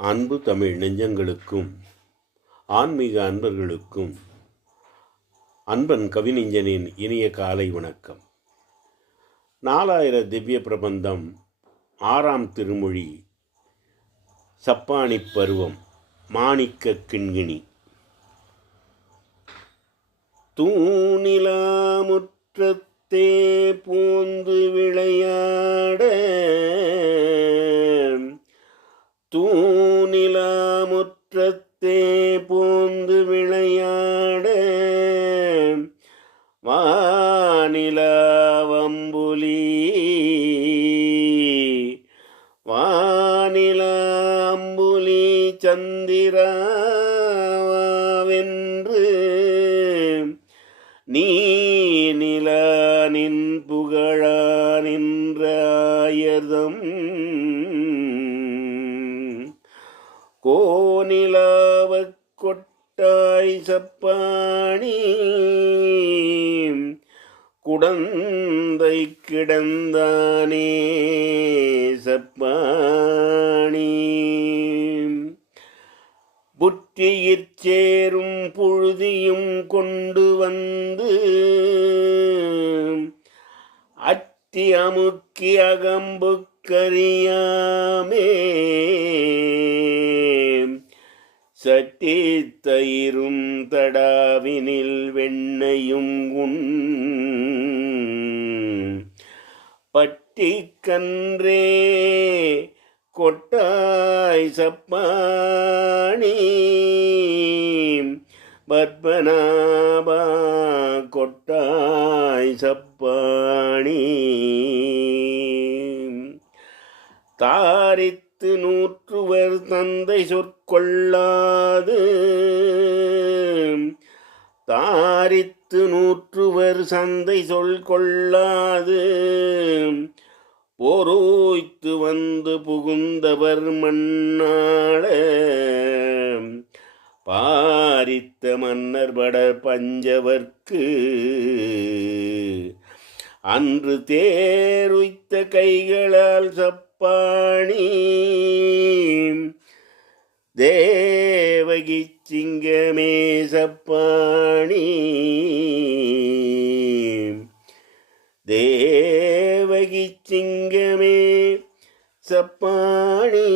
அன்பு தமிழ் நெஞ்சங்களுக்கும் ஆன்மீக அன்பர்களுக்கும் அன்பன் கவிநெஞ்சனின் இனிய காலை வணக்கம். நாலாயிர திவ்ய பிரபந்தம் ஆறாம் திருமொழி சப்பானி பருவம் மாணிக்க கிண்கிணி. தூணிலாமுற்றத்தே பூந்து விளையாட தூணிலாமுற்றத்தே பூந்து விளையாட வானிலாவம்புலி. வானிலாம்புலி சந்திராவென்று நீ கோநிலாவ கொட்டாய் சப்பாணி. குடந்தை கிடந்தானே சப்பாணி. புற்றியிற் சேரும் புழுதியும் கொண்டு வந்து அத்தி அமுக்கி அகம்பு கரியாமே. சட்டி தயிரும் தடாவினில் வெண்ணையும் உண் பட்டி கன்றே கொட்டாய் சப்பாணி பத்மநாபா கொட்டாய் சப்பாணி தாரித் தாரித்து நூற்றுவர் தந்தை சொற்கொள்ளாது. தாரித்து நூற்றுவர் சந்தை சொல் கொள்ளாது போரோய்த்து வந்து புகுந்தவர் மண்ணாள பாரித்த மன்னர் பட பஞ்சவர்க்கு. அன்று தேருய்த்த கைகளால் சப்பாணி தேவகி சிங்கமே சப்பாணி தேவகி சிங்கமே சப்பாணி